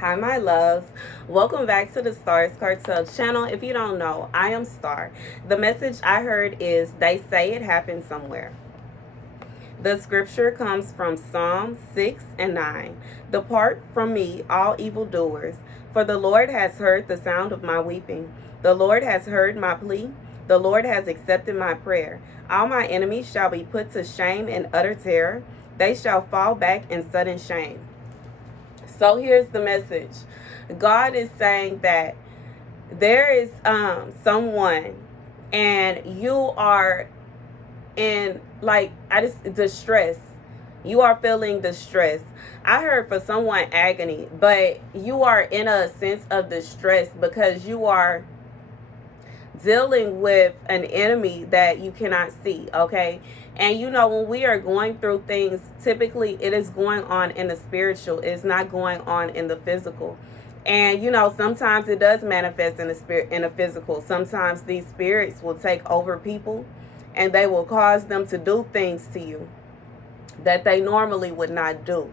Hi, my loves. Welcome back to the Starscartel channel. If you don't know, I am Star. The message I heard is they say it happened somewhere. The scripture comes from Psalm 6 and 9. Depart from me, all evildoers, for the Lord has heard the sound of my weeping. The Lord has heard my plea. The Lord has accepted my prayer. All my enemies shall be put to shame and utter terror. They shall fall back in sudden shame. So here's the message. God is saying that there is someone and you are in distress. You are feeling distress. I heard for someone agony, but you are in a sense of distress because you are dealing with an enemy that you cannot see, okay? And you know, when we are going through things, typically it is going on in the spiritual. It's not going on in the physical. And you know, sometimes it does manifest in the spirit, in the physical. Sometimes these spirits will take over people and they will cause them to do things to you that they normally would not do.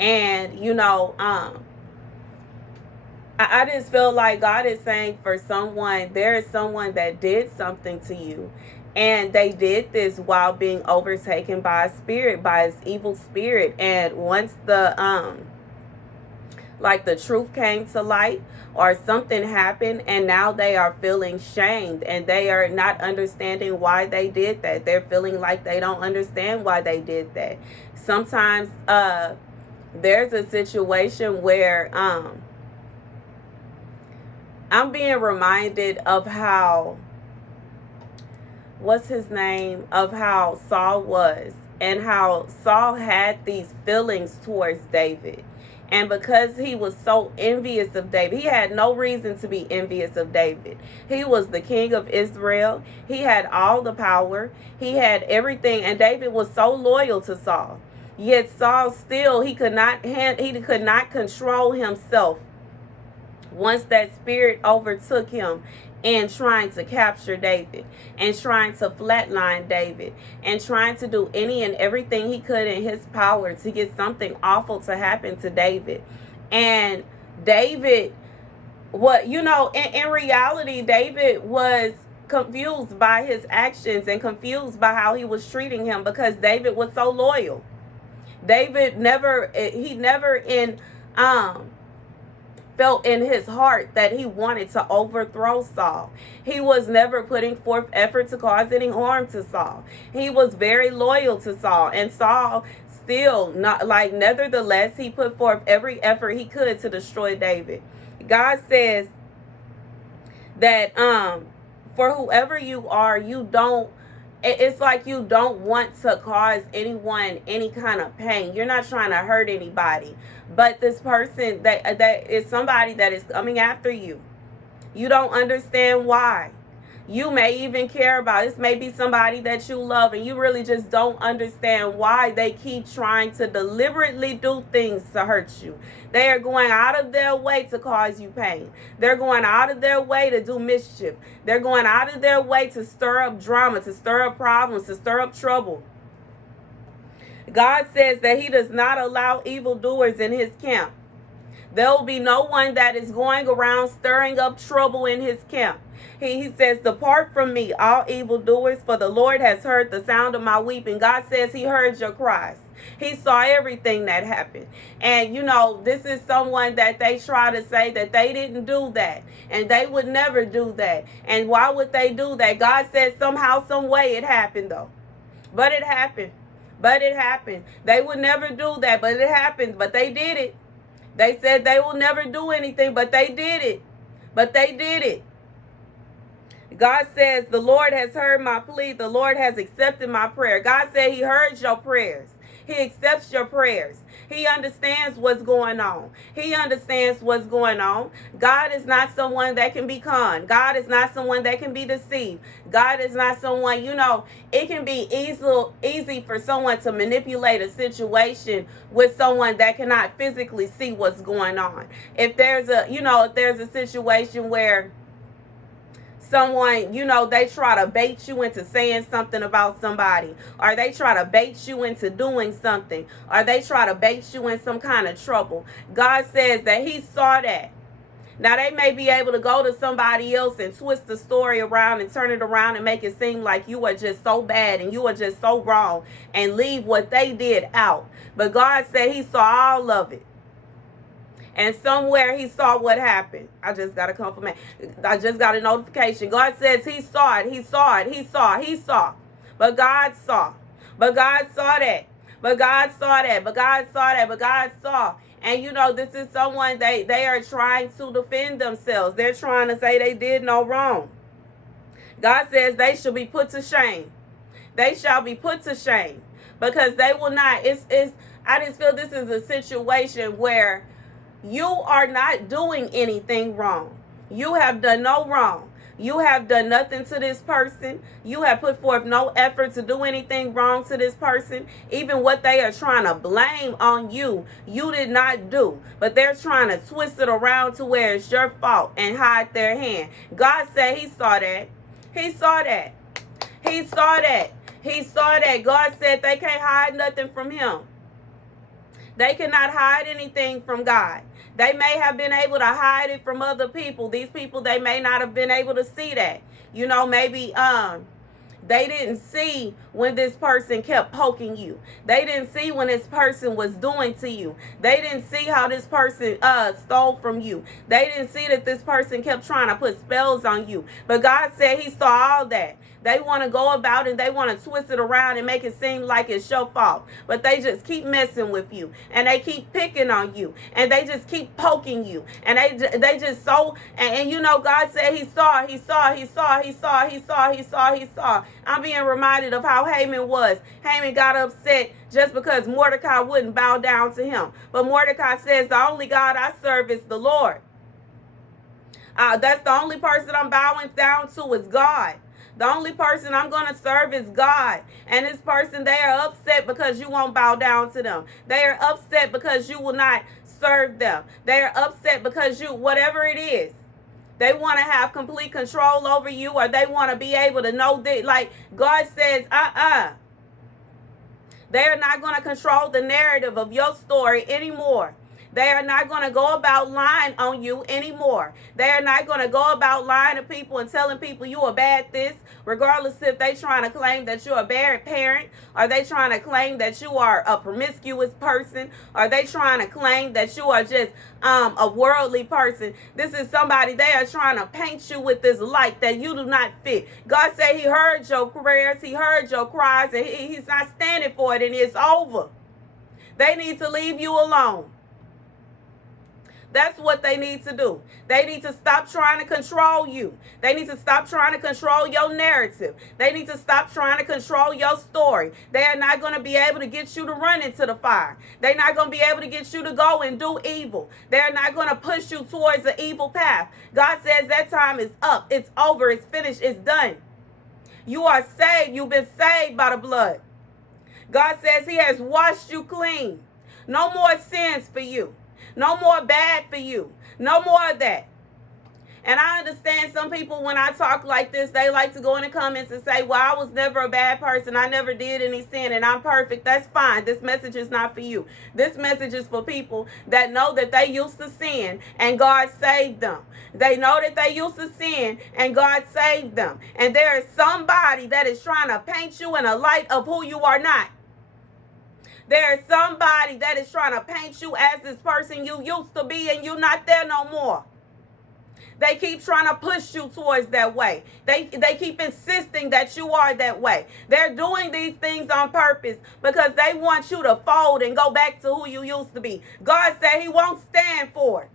And you know, I just feel like God is saying for someone, there is someone that did something to you. And they did this while being overtaken by a spirit, by his evil spirit. And once the truth came to light or something happened, and now they are feeling shamed and they are not understanding why they did that. They're feeling like they don't understand why they did that. Sometimes there's a situation where I'm being reminded of how, of how Saul was, and how Saul had these feelings towards David. And because he was so envious of David, he had no reason to be envious of David. He was the king of Israel. He had all the power. He had everything. And David was so loyal to Saul. Yet Saul still, he could not control himself once that spirit overtook him in trying to capture David and trying to flatline David and trying to do any and everything he could in his power to get something awful to happen to David. And David, in reality, David was confused by his actions and confused by how he was treating him, because David was so loyal. David never felt in his heart that he wanted to overthrow Saul. He was never putting forth effort to cause any harm to Saul. He was very loyal to Saul, and Saul still nevertheless, he put forth every effort he could to destroy David. God says that for whoever you are, it's like you don't want to cause anyone any kind of pain. You're not trying to hurt anybody. But this person that is somebody that is coming after you. You don't understand why. You may even care about, this may be somebody that you love, and you really just don't understand why they keep trying to deliberately do things to hurt you. They are going out of their way to cause you pain. They're going out of their way to do mischief. They're going out of their way to stir up drama, to stir up problems, to stir up trouble. God says that he does not allow evildoers in his camp. There will be no one that is going around stirring up trouble in his camp. He says, depart from me, all evildoers, for the Lord has heard the sound of my weeping. God says he heard your cries. He saw everything that happened. And, you know, this is someone that they try to say that they didn't do that. And they would never do that. And why would they do that? God says somehow, some way it happened, though. But it happened. But it happened. They would never do that, but it happened. But they did it. They said they will never do anything, but they did it. But they did it. God says, the Lord has heard my plea. The Lord has accepted my prayer. God said he heard your prayers. He accepts your prayers. He understands what's going on. He understands what's going on. God is not someone that can be conned. God is not someone that can be deceived. God is not someone, it can be easy for someone to manipulate a situation with someone that cannot physically see what's going on. If there's a situation where Someone, they try to bait you into saying something about somebody, or they try to bait you into doing something, or they try to bait you in some kind of trouble. God says that he saw that. Now, they may be able to go to somebody else and twist the story around and turn it around and make it seem like you are just so bad and you are just so wrong and leave what they did out. But God said he saw all of it. And somewhere he saw what happened. I just got a confirmation. I just got a notification. God says he saw it. He saw it. He saw. But God saw. But God saw that. But God saw that. But God saw that. But God saw. And this is someone, they are trying to defend themselves. They're trying to say they did no wrong. God says they shall be put to shame. They shall be put to shame. Because they will not. I just feel this is a situation where you are not doing anything wrong. You have done no wrong. You have done nothing to this person. You have put forth no effort to do anything wrong to this person. Even what they are trying to blame on you, you did not do. But they're trying to twist it around to where it's your fault and hide their hand. God said he saw that. He saw that. He saw that. He saw that. God said they can't hide nothing from him. They cannot hide anything from God. They may have been able to hide it from other people. These people, they may not have been able to see that. Maybe they didn't see when this person kept poking you. They didn't see when this person was doing to you. They didn't see how this person stole from you. They didn't see that this person kept trying to put spells on you. But God said he saw all that. They want to go about and they want to twist it around and make it seem like it's your fault. But they just keep messing with you. And they keep picking on you. And they just keep poking you. And they just so... And God said he saw. I'm being reminded of how Haman was. Haman got upset just because Mordecai wouldn't bow down to him. But Mordecai says, the only God I serve is the Lord. That's the only person I'm bowing down to is God. The only person I'm going to serve is God. And this person, they are upset because you won't bow down to them. They are upset because you will not serve them. They are upset because whatever it is, they want to have complete control over you, or they want to be able to know that, like God says, they are not going to control the narrative of your story anymore. They are not going to go about lying on you anymore. They are not going to go about lying to people and telling people you are bad this, regardless if they trying to claim that you're a bad parent, or they trying to claim that you are a promiscuous person, or they trying to claim that you are just a worldly person. This is somebody, they are trying to paint you with this light that you do not fit. God said he heard your prayers, he heard your cries, and he's not standing for it, and it's over. They need to leave you alone. That's what they need to do. They need to stop trying to control you. They need to stop trying to control your narrative. They need to stop trying to control your story. They are not going to be able to get you to run into the fire. They're not going to be able to get you to go and do evil. They're not going to push you towards the evil path. God says that time is up. It's over. It's finished. It's done. You are saved. You've been saved by the blood. God says he has washed you clean. No more sins for you. No more bad for you. No more of that. And I understand some people, when I talk like this, they like to go in the comments and say, well, I was never a bad person. I never did any sin and I'm perfect. That's fine. This message is not for you. This message is for people that know that they used to sin and God saved them. They know that they used to sin and God saved them. And there is somebody that is trying to paint you in a light of who you are not. There is somebody that is trying to paint you as this person you used to be and you're not there no more. They keep trying to push you towards that way. They keep insisting that you are that way. They're doing these things on purpose because they want you to fold and go back to who you used to be. God said he won't stand for it.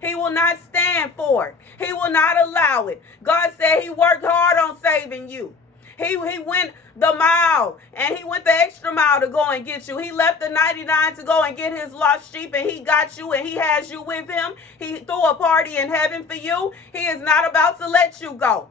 He will not stand for it. He will not allow it. God said he worked hard on saving you. He went the mile, and he went the extra mile to go and get you. He left the 99 to go and get his lost sheep, and he got you, and he has you with him. He threw a party in heaven for you. He is not about to let you go.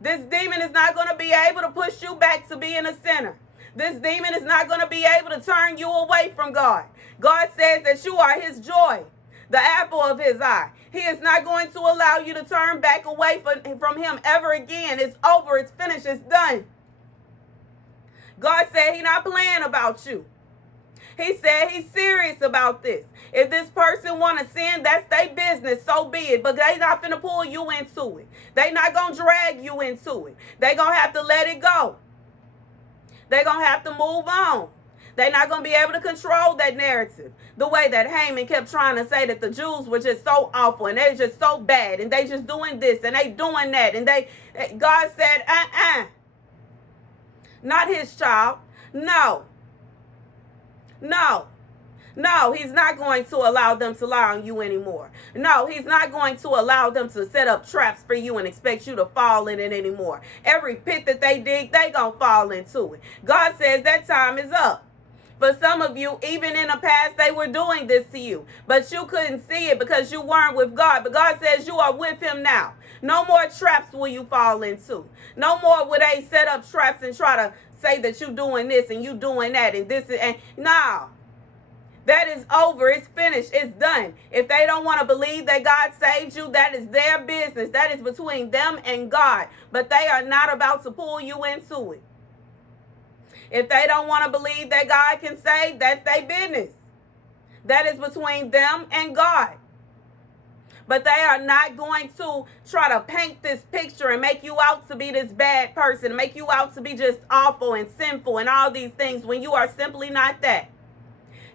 This demon is not going to be able to push you back to being a sinner. This demon is not going to be able to turn you away from God. God says that you are his joy. the apple of his eye. He is not going to allow you to turn back away from him ever again. It's over. It's finished. It's done. God said he's not playing about you. He said he's serious about this. If this person want to sin, that's their business, so be it. But they not finna pull you into it. They not going to drag you into it. They going to have to let it go. They going to have to move on. They're not going to be able to control that narrative. The way that Haman kept trying to say that the Jews were just so awful and they're just so bad and they just doing this and they doing that. And God said, not his child. No. No, he's not going to allow them to lie on you anymore. No, he's not going to allow them to set up traps for you and expect you to fall in it anymore. Every pit that they dig, they gonna fall into it. God says that time is up. For some of you, even in the past, they were doing this to you, but you couldn't see it because you weren't with God. But God says you are with him now. No more traps will you fall into. No more will they set up traps and try to say that you doing this and you doing that and this and no. That is over. It's finished. It's done. If they don't want to believe that God saved you, that is their business. That is between them and God. But they are not about to pull you into it. If they don't want to believe that God can save, that's their business. That is between them and God. But they are not going to try to paint this picture and make you out to be this bad person, make you out to be just awful and sinful and all these things when you are simply not that.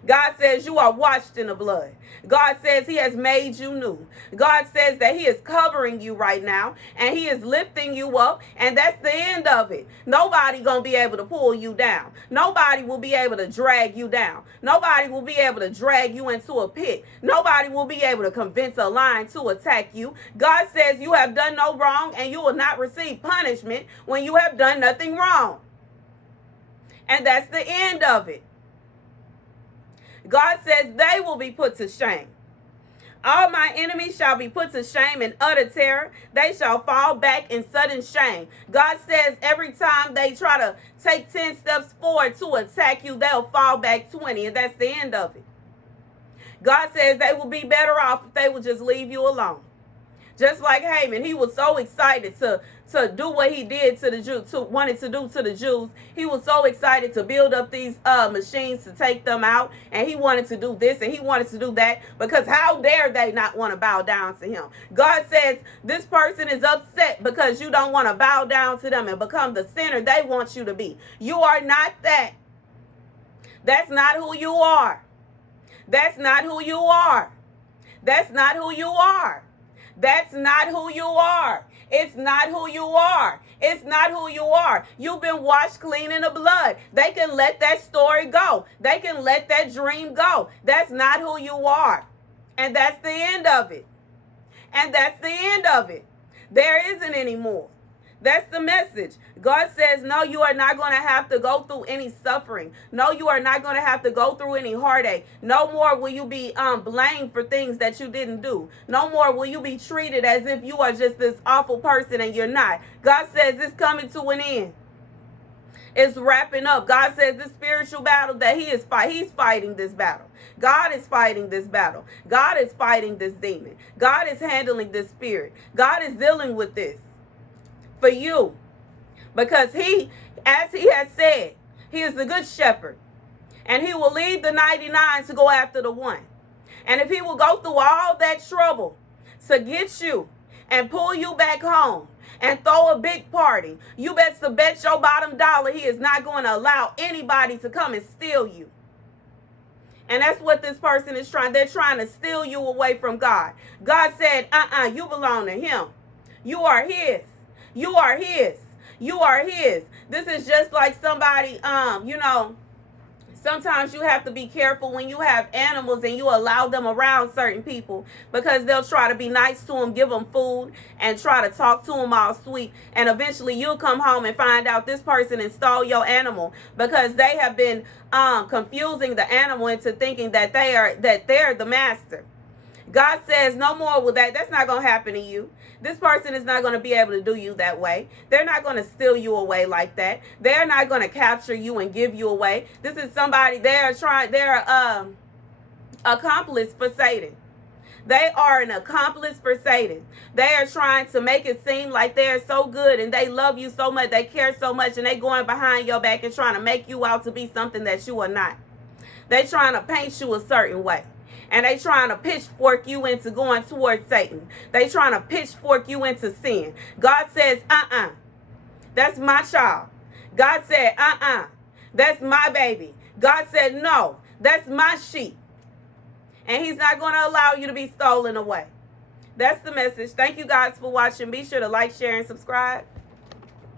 God says you are washed in the blood. God says he has made you new. God says that he is covering you right now and he is lifting you up, and that's the end of it. Nobody gonna be able to pull you down. Nobody will be able to drag you down. Nobody will be able to drag you into a pit. Nobody will be able to convince a lion to attack you. God says you have done no wrong and you will not receive punishment when you have done nothing wrong. And that's the end of it. God says they will be put to shame. All my enemies shall be put to shame in utter terror. They shall fall back in sudden shame. God says every time they try to take 10 steps forward to attack you, they'll fall back 20, and that's the end of it. God says they will be better off if they will just leave you alone. Just like Haman, he was so excited to do what he did to the Jews, wanted to do to the Jews. He was so excited to build up these machines to take them out, and he wanted to do this and he wanted to do that, because how dare they not want to bow down to him? God says this person is upset because you don't want to bow down to them and become the sinner they want you to be. You are not that. That's not who you are. That's not who you are. That's not who you are. That's not who you are. It's not who you are. It's not who you are. You've been washed clean in the blood. They can let that story go. They can let that dream go. That's not who you are. And that's the end of it. And that's the end of it. There isn't any more. That's the message. God says, no, you are not going to have to go through any suffering. No, you are not going to have to go through any heartache. No more will you be blamed for things that you didn't do. No more will you be treated as if you are just this awful person and you're not. God says it's coming to an end. It's wrapping up. God says this spiritual battle that he is fighting, he's fighting this battle. God is fighting this battle. God is fighting this demon. God is handling this spirit. God is dealing with this for you, because he, as he has said, he is the good shepherd, and he will leave the 99 to go after the one. And if he will go through all that trouble to get you and pull you back home and throw a big party, you bet your bottom dollar he is not going to allow anybody to come and steal you. And that's what this person is trying. They're trying to steal you away from God. God said, you belong to him. You are his. You are his. You are his. This is just like somebody, sometimes you have to be careful when you have animals and you allow them around certain people, because they'll try to be nice to them, give them food, and try to talk to them all sweet. And eventually you'll come home and find out this person stole your animal, because they have been confusing the animal into thinking that they're the master. God says no more will that. That's not going to happen to you. This person is not going to be able to do you that way. They're not going to steal you away like that. They're not going to capture you and give you away. This is somebody, they're accomplice for Satan. They are an accomplice for Satan. They are trying to make it seem like they are so good and they love you so much, they care so much, and they going behind your back and trying to make you out to be something that you are not. They trying to paint you a certain way. And they trying to pitchfork you into going towards Satan. They trying to pitchfork you into sin. God says, that's my child. God said, that's my baby. God said, no, that's my sheep. And he's not going to allow you to be stolen away. That's the message. Thank you guys for watching. Be sure to like, share, and subscribe.